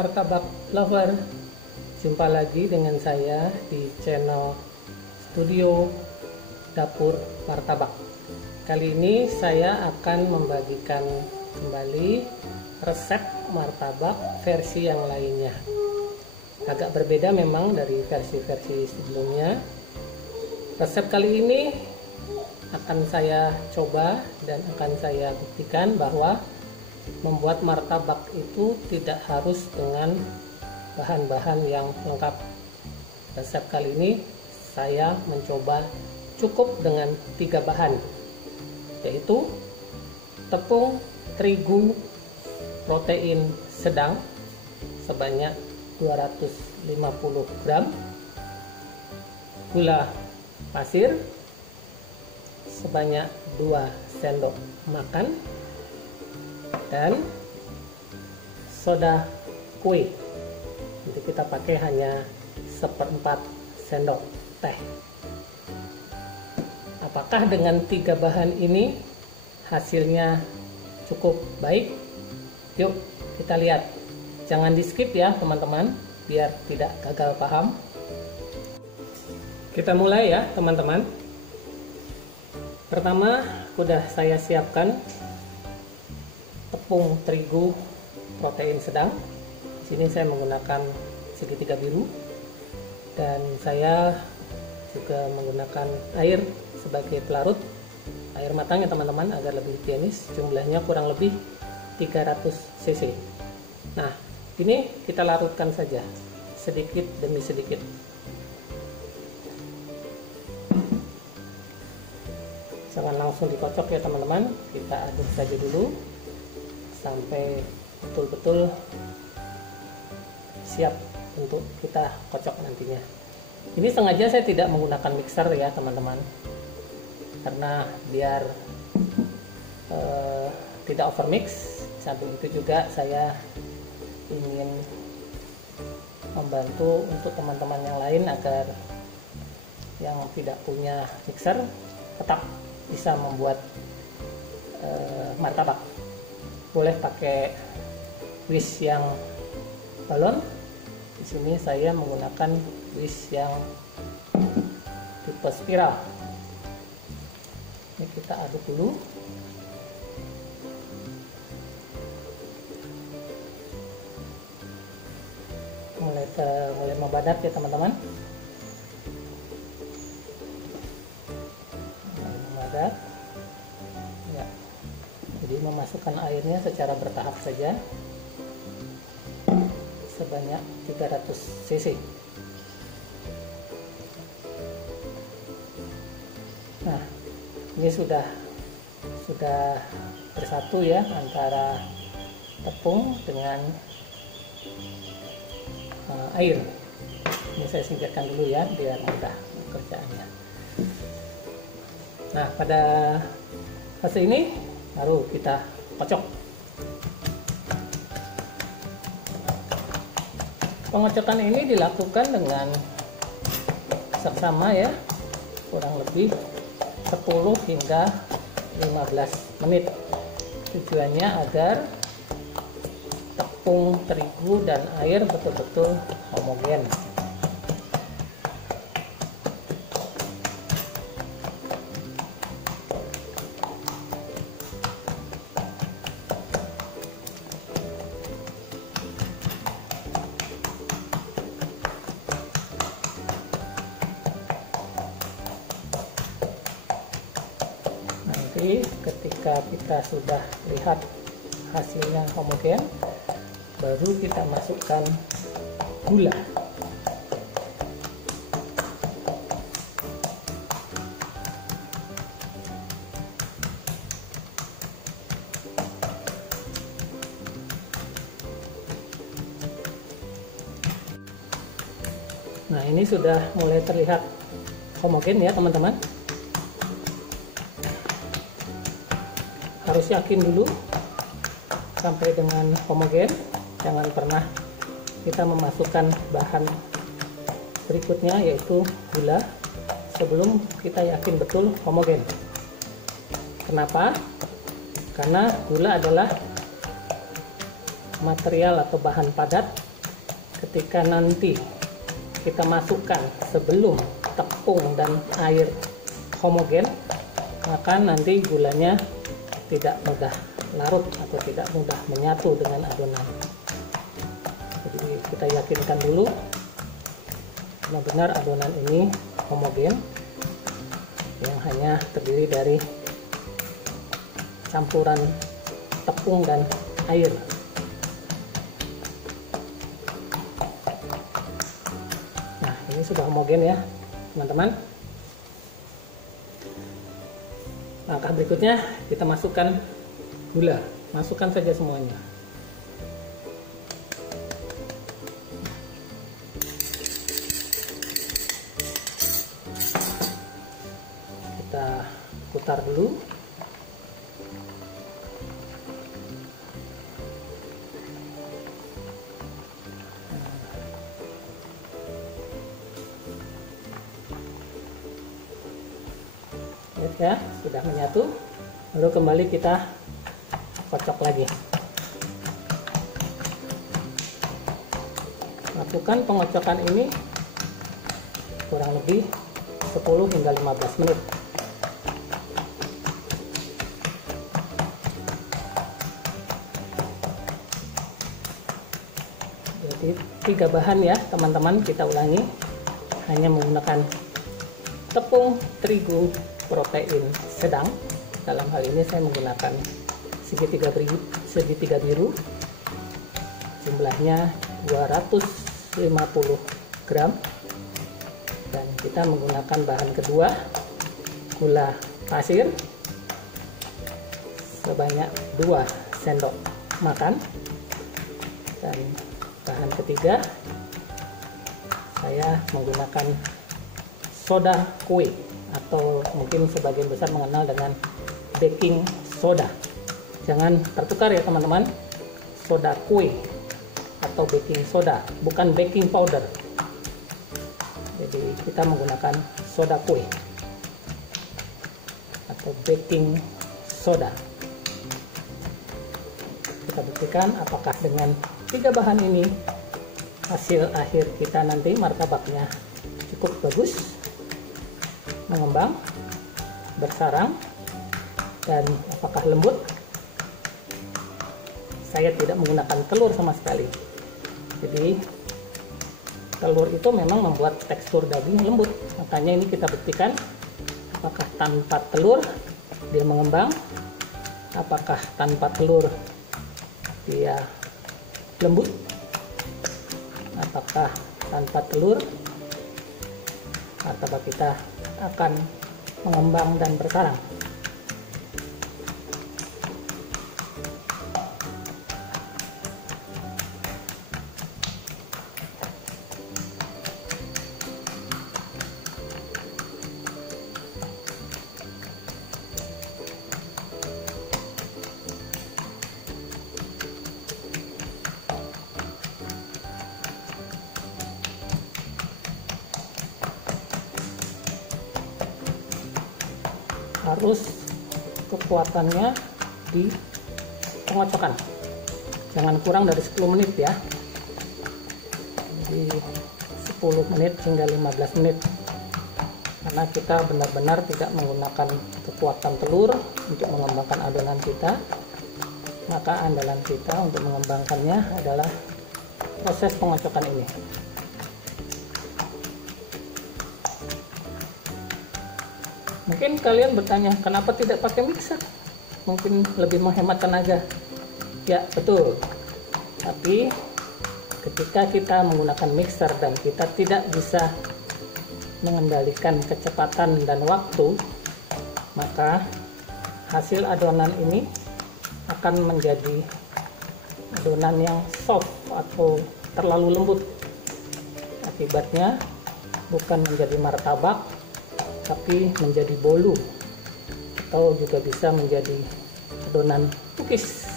martabak lover, jumpa lagi dengan saya di channel Studio Dapur Martabak. Kali ini saya akan membagikan kembali resep martabak versi yang lainnya. Agak berbeda memang dari versi-versi sebelumnya. Resep kali ini akan saya coba dan akan saya buktikan bahwa membuat martabak itu tidak harus dengan bahan-bahan yang lengkap. Resep kali ini saya mencoba cukup dengan 3 bahan, yaitu tepung terigu protein sedang sebanyak 250 gram, gula pasir sebanyak 2 sendok makan, dan soda kue. Jadi kita pakai hanya 1/4 sendok teh. Apakah dengan 3 bahan ini hasilnya cukup baik? Yuk kita lihat. Jangan di skip ya teman-teman, biar tidak gagal paham. Kita mulai ya teman-teman. Pertama, sudah saya siapkan tepung terigu protein sedang. Di sini saya menggunakan segitiga biru, dan saya juga menggunakan air sebagai pelarut, air matang ya teman-teman, agar lebih higienis. Jumlahnya kurang lebih 300 cc. Nah, ini kita larutkan saja sedikit demi sedikit. Jangan langsung dikocok ya teman-teman, kita aduk saja dulu sampai betul-betul siap untuk kita kocok nantinya. Ini sengaja saya tidak menggunakan mixer ya teman-teman, karena biar tidak overmix. Samping itu juga saya ingin membantu untuk teman-teman yang lain agar yang tidak punya mixer tetap bisa membuat martabak. Boleh pakai whisk yang balon. Di sini saya menggunakan whisk yang tipe spiral. Ini kita aduk dulu. Mulai membadat ya teman-teman. Membadat. Ya. Jadi memasukkan airnya secara bertahap saja sebanyak 300 cc. Nah, ini sudah bersatu ya antara tepung dengan air. Ini saya singkirkan dulu ya biar mudah kerjaannya. Nah, pada fase ini baru kita kocok. Pengocokan ini dilakukan dengan seksama ya, kurang lebih 10 hingga 15 menit. Tujuannya agar tepung terigu dan air betul-betul homogen. Nanti ketika kita sudah lihat hasilnya homogen, baru kita masukkan gula. Nah, ini sudah mulai terlihat homogen ya teman-teman. Harus yakin dulu sampai dengan homogen. Jangan pernah kita memasukkan bahan berikutnya yaitu gula sebelum kita yakin betul homogen. Kenapa? Karena gula adalah material atau bahan padat ketika nanti kita masukkan sebelum tepung dan air homogen, maka nanti gulanya tidak mudah larut atau tidak mudah menyatu dengan adonan. Jadi kita yakinkan dulu benar-benar adonan ini homogen, yang hanya terdiri dari campuran tepung dan air. Nah, ini sudah homogen ya teman-teman. Langkah berikutnya kita masukkan gula, masukkan saja semuanya. Kita putar dulu. Ya, sudah menyatu. Lalu kembali kita kocok lagi. Lakukan pengocokan ini kurang lebih 10 hingga 15 menit. Jadi 3 bahan ya teman-teman, kita ulangi. Hanya menggunakan tepung terigu protein sedang. Dalam hal ini saya menggunakan segitiga biru, jumlahnya 250 gram, dan kita menggunakan bahan kedua gula pasir sebanyak 2 sendok makan, dan bahan ketiga saya menggunakan soda kue, atau mungkin sebagian besar mengenal dengan baking soda. Jangan tertukar ya teman-teman, soda kue atau baking soda, bukan baking powder. Jadi kita menggunakan soda kue atau baking soda. Kita buktikan apakah dengan 3 bahan ini hasil akhir kita nanti martabaknya cukup bagus, mengembang, bersarang, dan apakah lembut. Saya tidak menggunakan telur sama sekali. Jadi telur itu memang membuat tekstur daging lembut. Makanya ini kita buktikan apakah tanpa telur dia mengembang, apakah tanpa telur dia lembut, apakah tanpa telur martabak kita akan mengembang dan bersarang. Harus kekuatannya di pengocokan, jangan kurang dari 10 menit ya. Jadi 10 menit hingga 15 menit, karena kita benar-benar tidak menggunakan kekuatan telur untuk mengembangkan adonan kita. Maka andalan kita untuk mengembangkannya adalah proses pengocokan ini. Mungkin kalian bertanya, kenapa tidak pakai mixer? Mungkin lebih menghemat tenaga. Ya, betul. Tapi ketika kita menggunakan mixer dan kita tidak bisa mengendalikan kecepatan dan waktu, maka hasil adonan ini akan menjadi adonan yang soft atau terlalu lembut. Akibatnya bukan menjadi martabak, tapi menjadi bolu, atau juga bisa menjadi adonan cookies.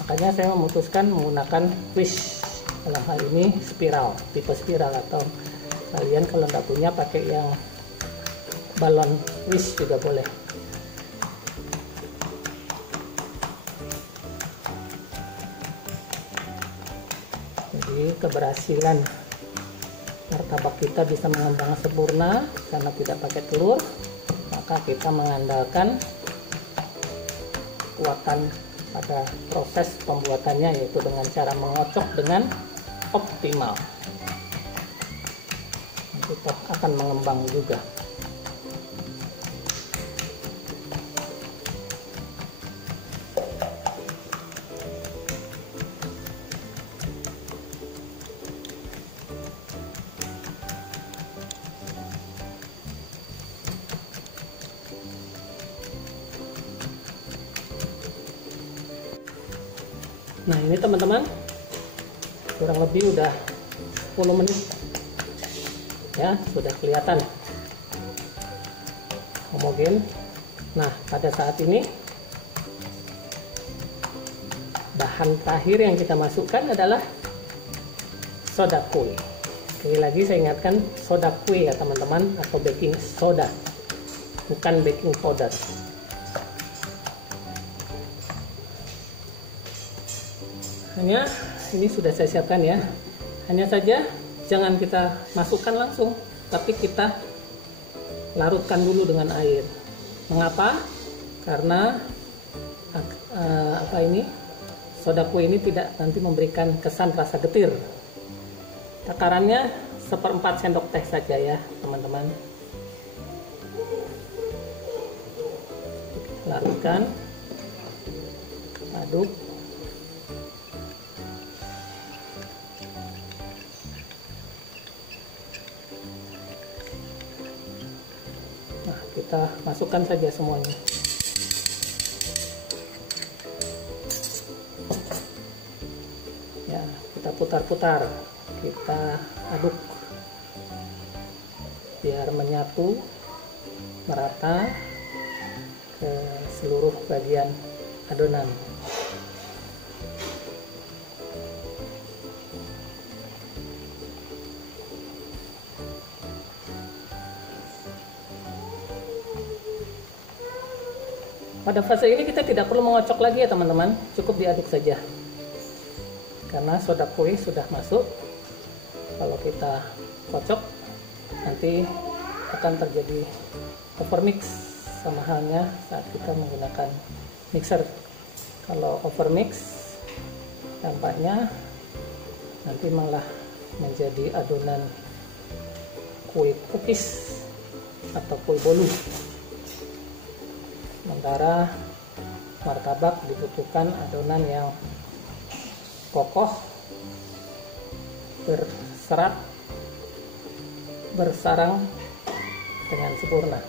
Makanya saya memutuskan menggunakan wish, dalam hal ini spiral, tipe spiral, atau kalian kalau nggak punya pakai yang balon wish juga boleh. Jadi keberhasilan martabak kita bisa mengembang sempurna karena tidak pakai telur, maka kita mengandalkan kekuatan pada proses pembuatannya, yaitu dengan cara mengocok dengan optimal. Nanti toh akan mengembang juga. Nah ini teman-teman, kurang lebih udah 10 menit ya, sudah kelihatan homogen. Nah pada saat ini bahan terakhir yang kita masukkan adalah soda kue. Sekali lagi saya ingatkan, soda kue ya teman-teman, atau baking soda, bukan baking powder. Hanya ini sudah saya siapkan ya, hanya saja jangan kita masukkan langsung, tapi kita larutkan dulu dengan air. Mengapa? Karena soda kue ini tidak nanti memberikan kesan rasa getir. Takarannya 1/4 sendok teh saja ya teman-teman. Larutkan, aduk. Nah, kita masukkan saja semuanya. Ya, kita putar-putar, kita aduk biar menyatu merata ke seluruh bagian adonan. Pada fase ini kita tidak perlu mengocok lagi ya teman-teman, cukup diaduk saja. Karena soda kue sudah masuk. Kalau kita kocok nanti akan terjadi overmix, sama halnya saat kita menggunakan mixer. Kalau overmix dampaknya nanti malah menjadi adonan kue cookies atau kue bolu. Sementara martabak dibutuhkan adonan yang kokoh, berserat, bersarang dengan sempurna.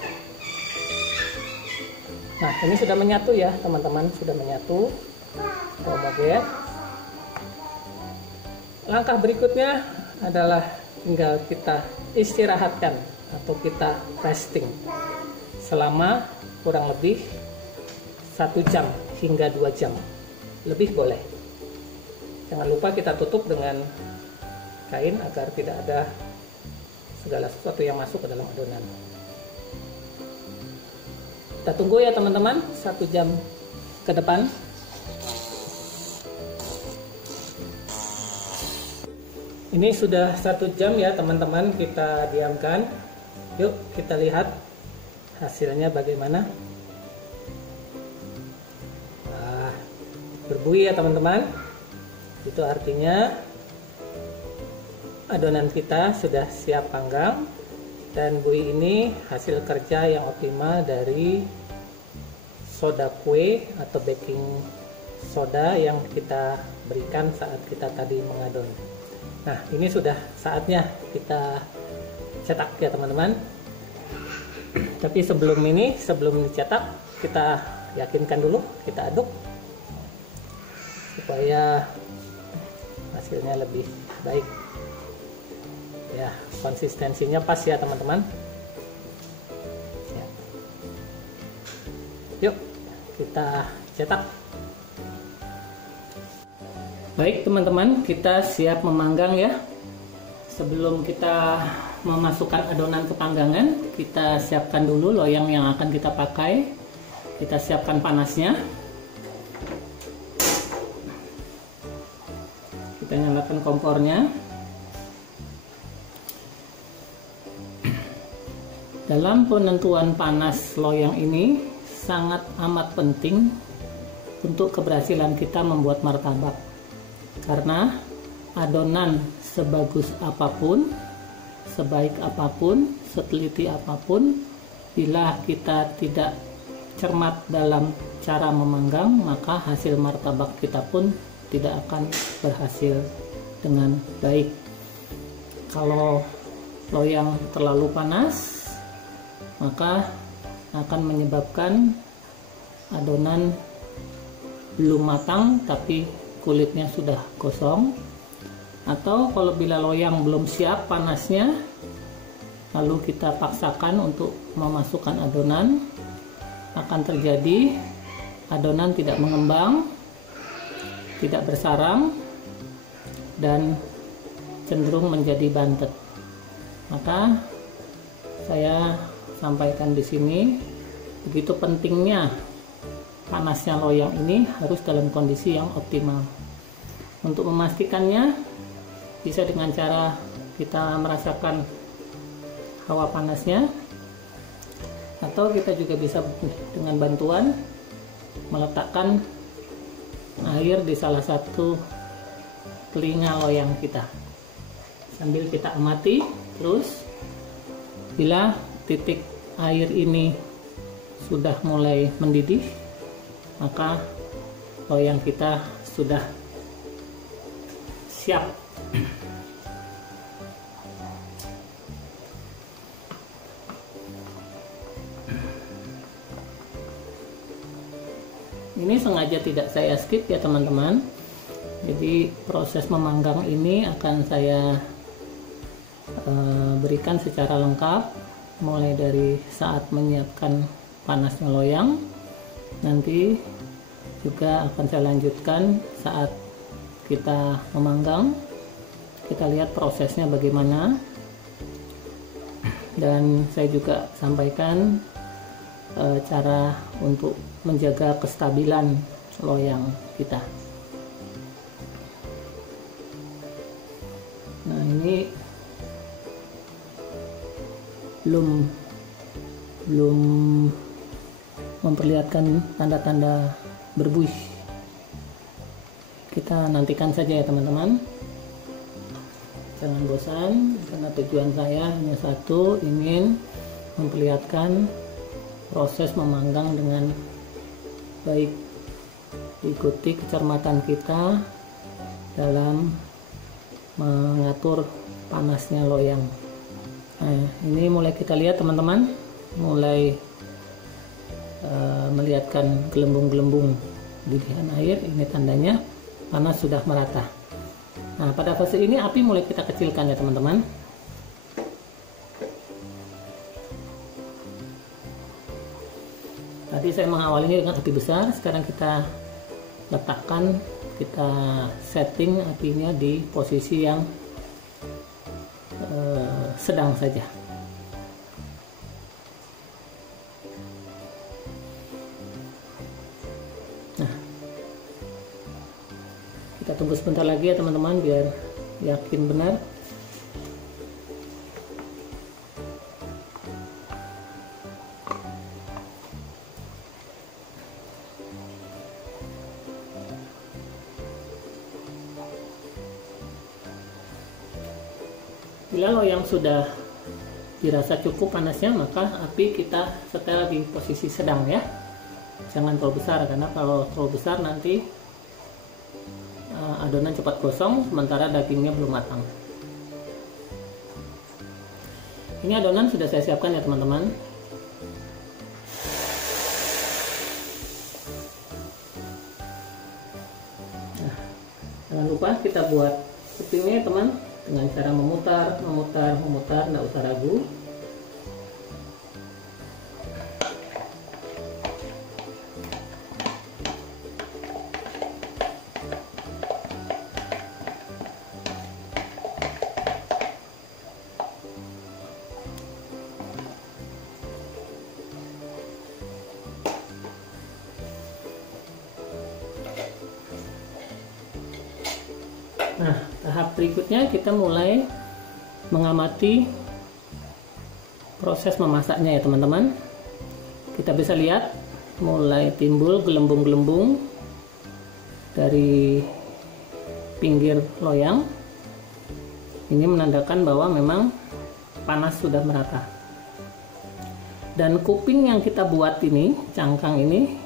Nah ini sudah menyatu ya teman-teman, sudah menyatu, homogen. Langkah berikutnya adalah tinggal kita istirahatkan atau kita resting selama kurang lebih 1 jam hingga 2 jam, lebih boleh. Jangan lupa kita tutup dengan kain agar tidak ada segala sesuatu yang masuk ke dalam adonan. Kita tunggu ya teman-teman 1 jam ke depan. Ini sudah 1 jam ya teman-teman, kita diamkan. Yuk kita lihat hasilnya bagaimana. Nah, berbuih ya teman-teman. Itu artinya adonan kita sudah siap panggang, dan buih ini hasil kerja yang optimal dari soda kue atau baking soda yang kita berikan saat kita tadi mengadon. Nah ini sudah saatnya kita cetak ya teman-teman. Tapi sebelum dicetak, kita yakinkan dulu, kita aduk supaya hasilnya lebih baik. Ya, konsistensinya pas ya teman-teman. Ya. Yuk, kita cetak. Baik teman-teman, kita siap memanggang ya. Sebelum kita memasukkan adonan ke panggangan, kita siapkan dulu loyang yang akan kita pakai. Kita siapkan panasnya. Kita nyalakan kompornya. Dalam penentuan panas loyang ini sangat amat penting untuk keberhasilan kita membuat martabak. Karena adonan sebagus apapun, sebaik apapun, seteliti apapun, bila kita tidak cermat dalam cara memanggang, maka hasil martabak kita pun tidak akan berhasil dengan baik. Kalau loyang terlalu panas, maka akan menyebabkan adonan belum matang tapi kulitnya sudah gosong. Atau kalau bila loyang belum siap panasnya, lalu kita paksakan untuk memasukkan adonan, akan terjadi adonan tidak mengembang, tidak bersarang, dan cenderung menjadi bantet. Maka saya sampaikan di sini, begitu pentingnya panasnya loyang ini harus dalam kondisi yang optimal. Untuk memastikannya, bisa dengan cara kita merasakan hawa panasnya, atau kita juga bisa dengan bantuan meletakkan air di salah satu telinga loyang kita, sambil kita amati terus. Bila titik air ini sudah mulai mendidih, maka loyang kita sudah siap. Ini sengaja tidak saya skip ya teman-teman. Jadi proses memanggang ini akan saya berikan secara lengkap, mulai dari saat menyiapkan panasnya loyang, nanti juga akan saya lanjutkan saat kita memanggang. Kita lihat prosesnya bagaimana, dan saya juga sampaikan cara untuk menjaga kestabilan loyang kita. Nah, ini belum memperlihatkan tanda-tanda berbuih. Kita nantikan saja ya teman-teman, jangan bosan, karena tujuan saya hanya satu, ingin memperlihatkan proses memanggang dengan baik. Ikuti kecermatan kita dalam mengatur panasnya loyang. Nah, ini mulai kita lihat teman-teman, mulai melihatkan gelembung-gelembung didihan air. Ini tandanya panas sudah merata. Nah, pada fase ini api mulai kita kecilkan ya teman-teman. Tadi saya mengawalinya dengan api besar, sekarang kita letakkan, kita setting apinya di posisi yang sedang saja. Nah, kita tunggu sebentar lagi ya teman-teman, biar yakin benar. Bila loyang sudah dirasa cukup panasnya, maka api kita setel di posisi sedang ya. Jangan terlalu besar, karena kalau terlalu besar nanti adonan cepat gosong sementara dagingnya belum matang. Ini adonan sudah saya siapkan ya teman-teman. Nah, jangan lupa kita buat kepingnya ya teman, dengan cara memutar, nggak usah ragu. Nah, tahap berikutnya kita mulai mengamati proses memasaknya ya teman-teman. Kita bisa lihat mulai timbul gelembung-gelembung dari pinggir loyang. Ini menandakan bahwa memang panas sudah merata. Dan kuping yang kita buat ini, cangkang ini,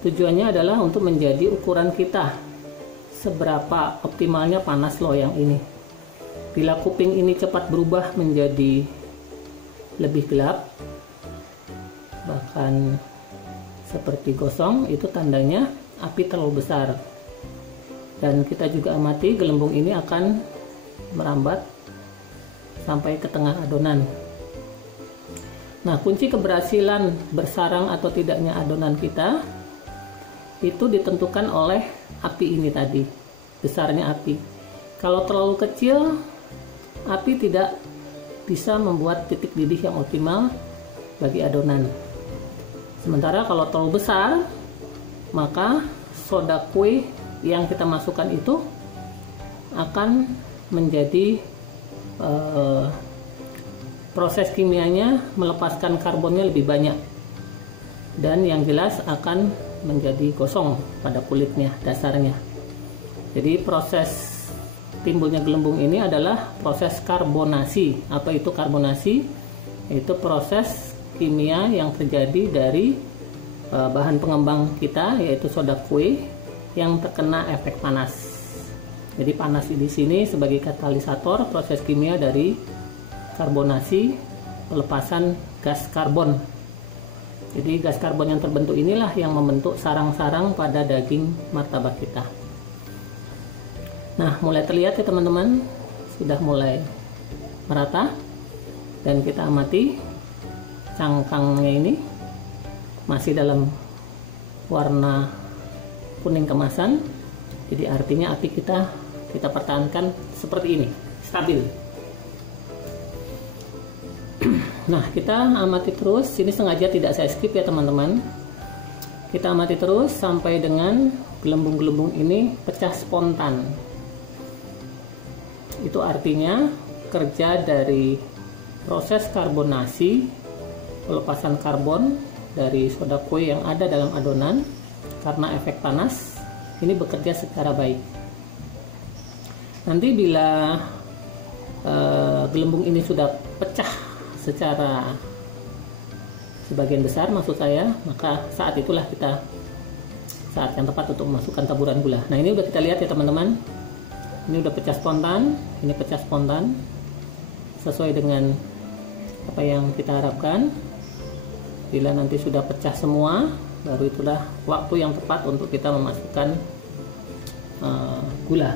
tujuannya adalah untuk menjadi ukuran kita seberapa optimalnya panas loyang ini. Bila kuping ini cepat berubah menjadi lebih gelap, bahkan seperti gosong, itu tandanya api terlalu besar. Dan kita juga amati gelembung ini akan merambat sampai ke tengah adonan. Nah, kunci keberhasilan bersarang atau tidaknya adonan kita itu ditentukan oleh api ini tadi, besarnya api. Kalau terlalu kecil, api tidak bisa membuat titik didih yang optimal bagi adonan. Sementara kalau terlalu besar, maka soda kue yang kita masukkan itu akan menjadi proses kimianya melepaskan karbonnya lebih banyak, dan yang jelas akan menjadi gosong pada kulitnya, dasarnya. Jadi proses timbulnya gelembung ini adalah proses karbonasi. Apa itu karbonasi? Itu proses kimia yang terjadi dari bahan pengembang kita, yaitu soda kue, yang terkena efek panas. Jadi panas di sini sebagai katalisator proses kimia dari karbonasi, pelepasan gas karbon. Jadi gas karbon yang terbentuk inilah yang membentuk sarang-sarang pada daging martabak kita. Nah, mulai terlihat ya teman-teman, sudah mulai merata. Dan kita amati cangkangnya ini masih dalam warna kuning kemasan. Jadi artinya api kita pertahankan seperti ini, stabil. Nah, kita amati terus. Ini sengaja tidak saya skip ya teman-teman. Kita amati terus sampai dengan gelembung-gelembung ini pecah spontan. Itu artinya kerja dari proses karbonasi, pelepasan karbon dari soda kue yang ada dalam adonan karena efek panas ini bekerja secara baik. Nanti bila gelembung ini sudah pecah secara sebagian besar, maksud saya, maka saat itulah saat yang tepat untuk memasukkan taburan gula. Nah, ini udah kita lihat ya teman-teman, ini udah pecah spontan, ini pecah spontan sesuai dengan apa yang kita harapkan. Bila nanti sudah pecah semua, baru itulah waktu yang tepat untuk kita memasukkan gula.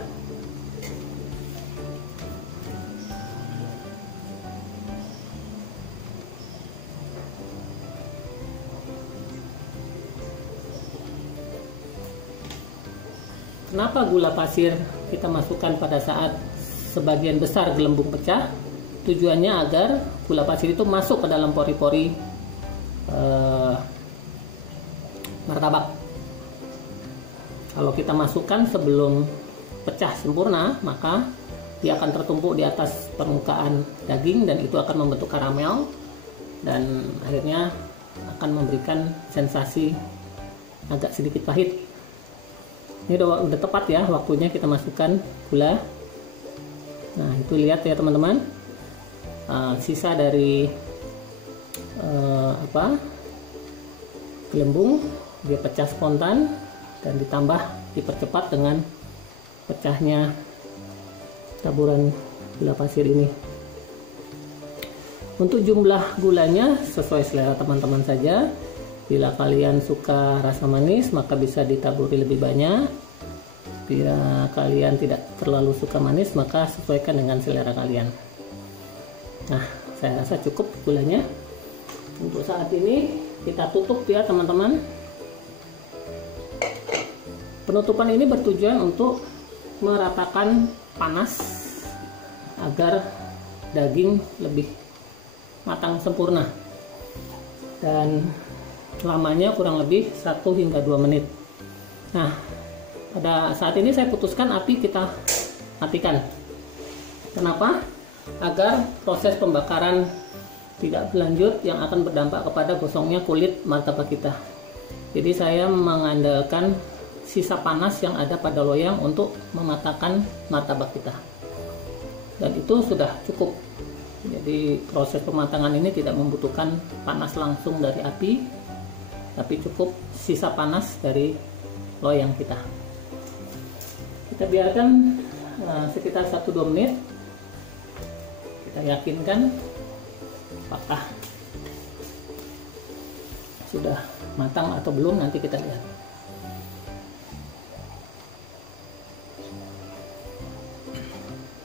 Kenapa gula pasir kita masukkan pada saat sebagian besar gelembung pecah? Tujuannya agar gula pasir itu masuk ke dalam pori-pori martabak. Kalau kita masukkan sebelum pecah sempurna, maka dia akan tertumpuk di atas permukaan daging dan itu akan membentuk karamel dan akhirnya akan memberikan sensasi agak sedikit pahit. Ini udah tepat ya waktunya kita masukkan gula. Nah, itu lihat ya teman-teman, sisa dari gelembung dia pecah spontan dan ditambah dipercepat dengan pecahnya taburan gula pasir ini. Untuk jumlah gulanya sesuai selera teman-teman saja. Bila kalian suka rasa manis, maka bisa ditaburi lebih banyak. Bila kalian tidak terlalu suka manis, maka sesuaikan dengan selera kalian. Nah, saya rasa cukup gulanya. Untuk saat ini kita tutup ya teman-teman. Penutupan ini bertujuan untuk meratakan panas agar daging lebih matang sempurna. Dan lamanya kurang lebih 1 hingga 2 menit. Nah, pada saat ini saya putuskan api kita matikan. Kenapa? Agar proses pembakaran tidak berlanjut yang akan berdampak kepada gosongnya kulit martabak kita. Jadi saya mengandalkan sisa panas yang ada pada loyang untuk mematahkan martabak kita. Dan itu sudah cukup. Jadi proses pematangan ini tidak membutuhkan panas langsung dari api, tapi cukup sisa panas dari loyang kita. Kita biarkan sekitar 1-2 menit. Kita yakinkan apakah sudah matang atau belum, nanti kita lihat.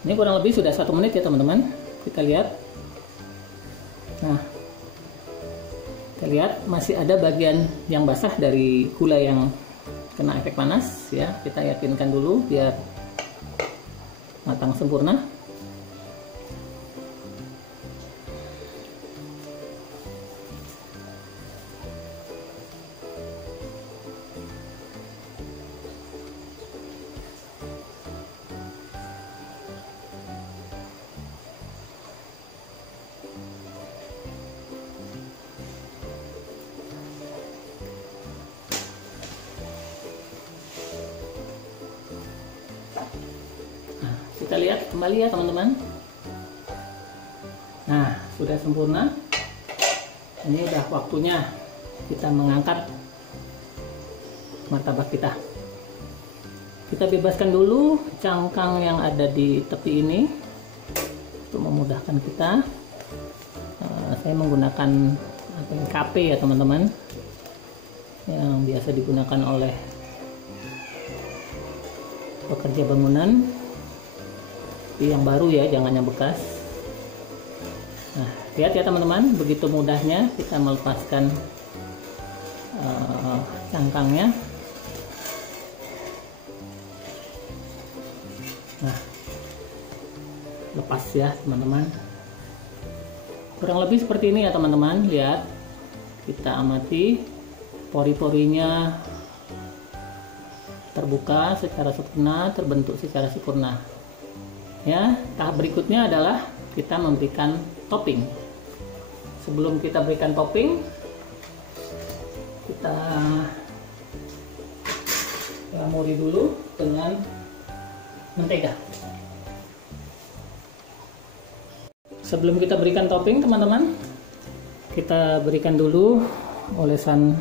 Ini kurang lebih sudah 1 menit ya teman-teman. Kita lihat. Nah, kita lihat masih ada bagian yang basah dari gula yang kena efek panas ya. Kita yakinkan dulu biar matang sempurna. Kita lihat kembali ya teman-teman. Nah, sudah sempurna. Ini udah waktunya kita mengangkat martabak kita. Kita bebaskan dulu cangkang yang ada di tepi ini untuk memudahkan kita. Saya menggunakan KP ya teman-teman, yang biasa digunakan oleh pekerja bangunan. Yang baru ya, jangan yang bekas. Nah, lihat ya teman-teman, begitu mudahnya kita melepaskan cangkangnya. Nah, lepas ya teman-teman. Kurang lebih seperti ini ya teman-teman. Lihat, kita amati pori-porinya terbuka secara sempurna, terbentuk secara sempurna. Ya, tahap berikutnya adalah kita memberikan topping. Sebelum kita berikan topping, kita lumuri dulu dengan mentega. Sebelum kita berikan topping teman-teman, kita berikan dulu olesan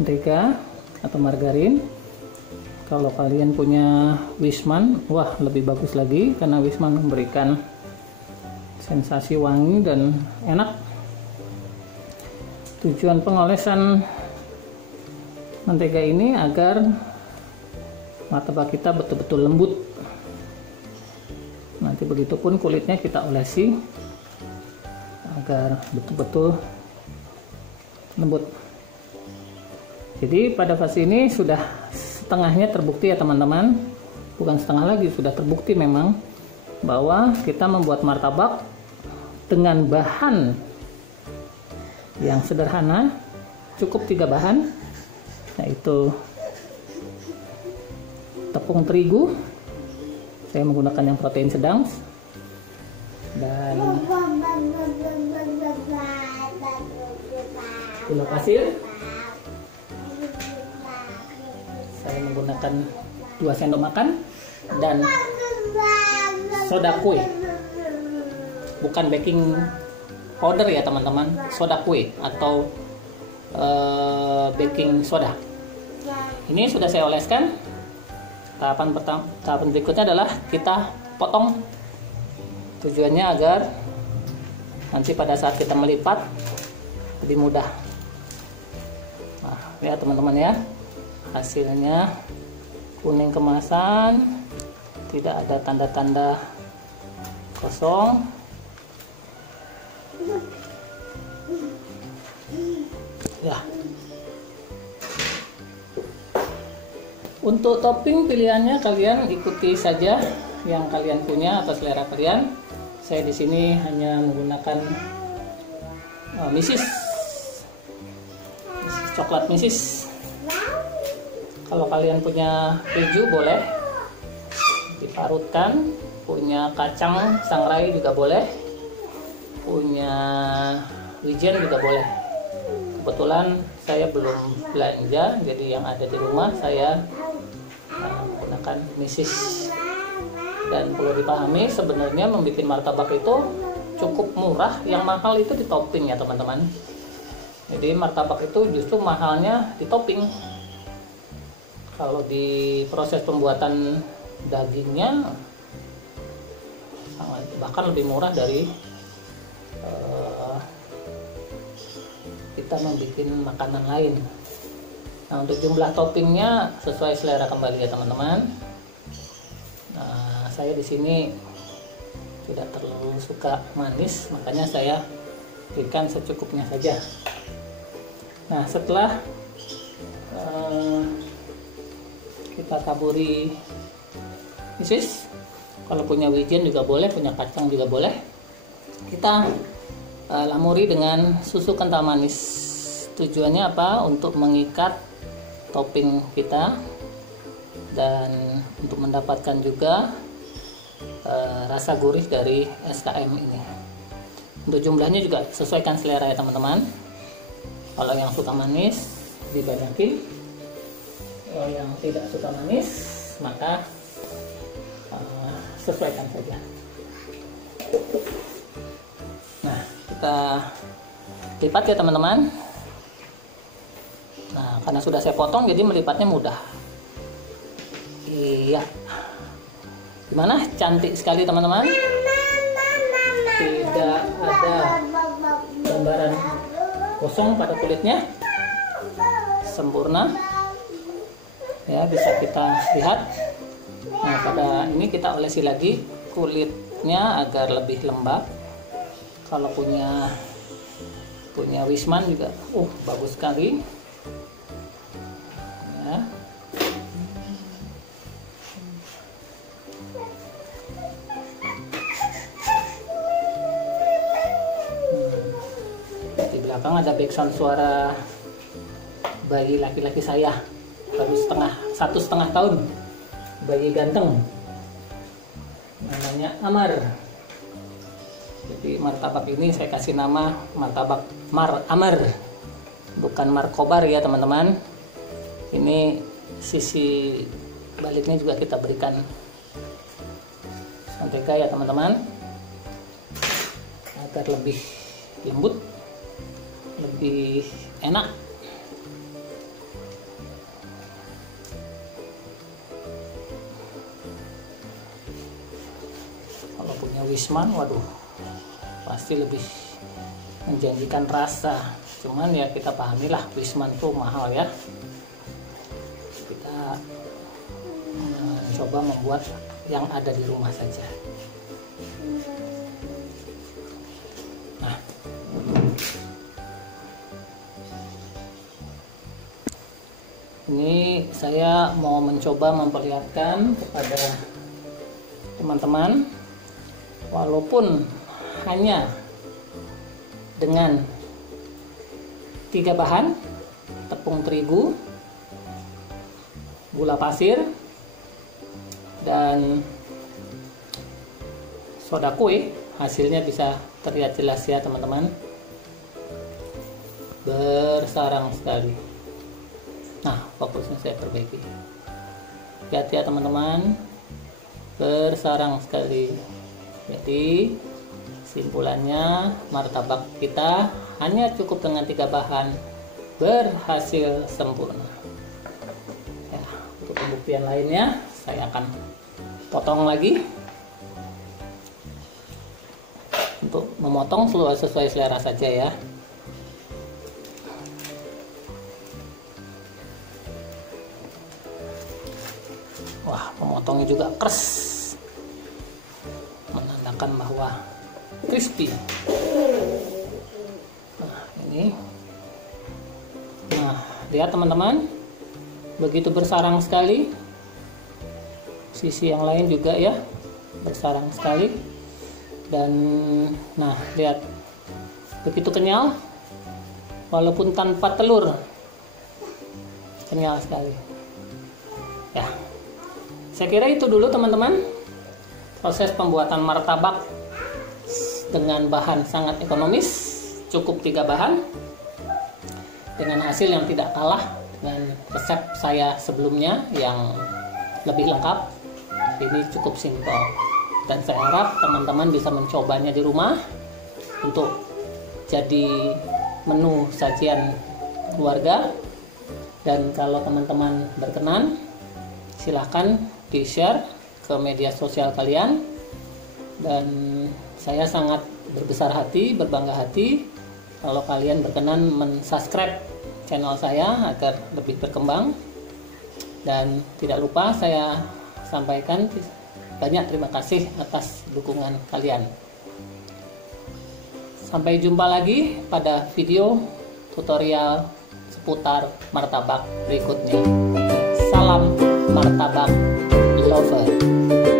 mentega atau margarin. Kalau kalian punya Wisman, wah lebih bagus lagi, karena Wisman memberikan sensasi wangi dan enak. Tujuan pengolesan mentega ini agar martabak kita betul-betul lembut. Nanti begitupun kulitnya kita olesi agar betul-betul lembut. Jadi pada fase ini sudah setengahnya terbukti ya teman-teman, bukan setengah lagi, sudah terbukti memang bahwa kita membuat martabak dengan bahan yang sederhana, cukup 3 bahan, yaitu tepung terigu, saya menggunakan yang protein sedang, dan gula pasir. Saya menggunakan 2 sendok makan, dan soda kue, bukan baking powder ya teman-teman, soda kue atau baking soda. Ini sudah saya oleskan. Tahapan berikutnya adalah kita potong. Tujuannya agar nanti pada saat kita melipat lebih mudah. Nah, ya teman-teman ya, hasilnya kuning kemasan, tidak ada tanda-tanda kosong. Ya. Untuk topping pilihannya kalian ikuti saja yang kalian punya atau selera kalian. Saya di sini hanya menggunakan misis, coklat misis. Kalau kalian punya keju boleh diparutkan punya kacang sangrai juga boleh, punya wijen juga boleh. Kebetulan saya belum belanja, jadi yang ada di rumah saya menggunakan misis. Dan perlu dipahami, sebenarnya membuat martabak itu cukup murah, yang mahal itu di topping ya teman-teman. Jadi martabak itu justru mahalnya di topping. Kalau di proses pembuatan dagingnya bahkan lebih murah dari kita membuat makanan lain. Nah, untuk jumlah toppingnya sesuai selera kembali ya teman-teman. Nah, saya di sini tidak terlalu suka manis, makanya saya berikan secukupnya saja. Nah, setelah kita taburi misis, kalau punya wijen juga boleh, punya kacang juga boleh, kita lamuri dengan susu kental manis. Tujuannya apa? Untuk mengikat topping kita dan untuk mendapatkan juga rasa gurih dari SKM ini. Untuk jumlahnya juga sesuaikan selera ya teman-teman. Kalau yang suka manis dibanyakin, kalau yang tidak suka manis maka sesuaikan saja. Nah, kita lipat ya teman-teman. Nah, karena sudah saya potong jadi melipatnya mudah. Iya, gimana? Cantik sekali teman-teman. Tidak ada gambaran kosong pada kulitnya, sempurna ya, bisa kita lihat. Nah, pada ini kita olesi lagi kulitnya agar lebih lembab. Kalau punya Wisman juga bagus sekali ya. Di belakang ada background suara bayi laki-laki saya, baru 1,5 tahun, bayi ganteng, namanya Amar. Jadi martabak ini saya kasih nama martabak Amar, bukan Markobar ya teman-teman. Ini sisi baliknya juga kita berikan mentega ya teman-teman, agar lebih lembut, lebih enak. Kalau punya Wisman, waduh, pasti lebih menjanjikan rasa. Cuman ya kita pahamilah Wisman tuh mahal ya. Kita coba membuat yang ada di rumah saja. Nah, ini saya mau mencoba memperlihatkan kepada teman-teman, walaupun hanya dengan 3 bahan, tepung terigu, gula pasir, dan soda kue, hasilnya bisa terlihat jelas ya teman-teman, bersarang sekali. Nah, fokusnya saya perbaiki, lihat ya teman-teman, bersarang sekali. Jadi simpulannya, martabak kita hanya cukup dengan 3 bahan, berhasil sempurna ya. Untuk pembuktian lainnya saya akan potong lagi. Untuk memotong sesuai selera saja ya. Wah, pemotongnya juga keras, menandakan bahwa crispy. Nah, ini. Nah, lihat teman-teman, begitu bersarang sekali. Sisi yang lain juga ya, bersarang sekali. Dan nah, lihat, begitu kenyal, walaupun tanpa telur, kenyal sekali ya. Saya kira itu dulu teman-teman. Proses pembuatan martabak dengan bahan sangat ekonomis, cukup 3 bahan, dengan hasil yang tidak kalah dengan resep saya sebelumnya yang lebih lengkap. Ini cukup simpel, dan saya harap teman-teman bisa mencobanya di rumah untuk jadi menu sajian keluarga. Dan kalau teman-teman berkenan, silahkan di-share ke media sosial kalian. Dan saya sangat berbesar hati, berbangga hati kalau kalian berkenan men-subscribe channel saya agar lebih berkembang. Dan tidak lupa saya sampaikan banyak terima kasih atas dukungan kalian. Sampai jumpa lagi pada video tutorial seputar martabak berikutnya. Salam martabak lover.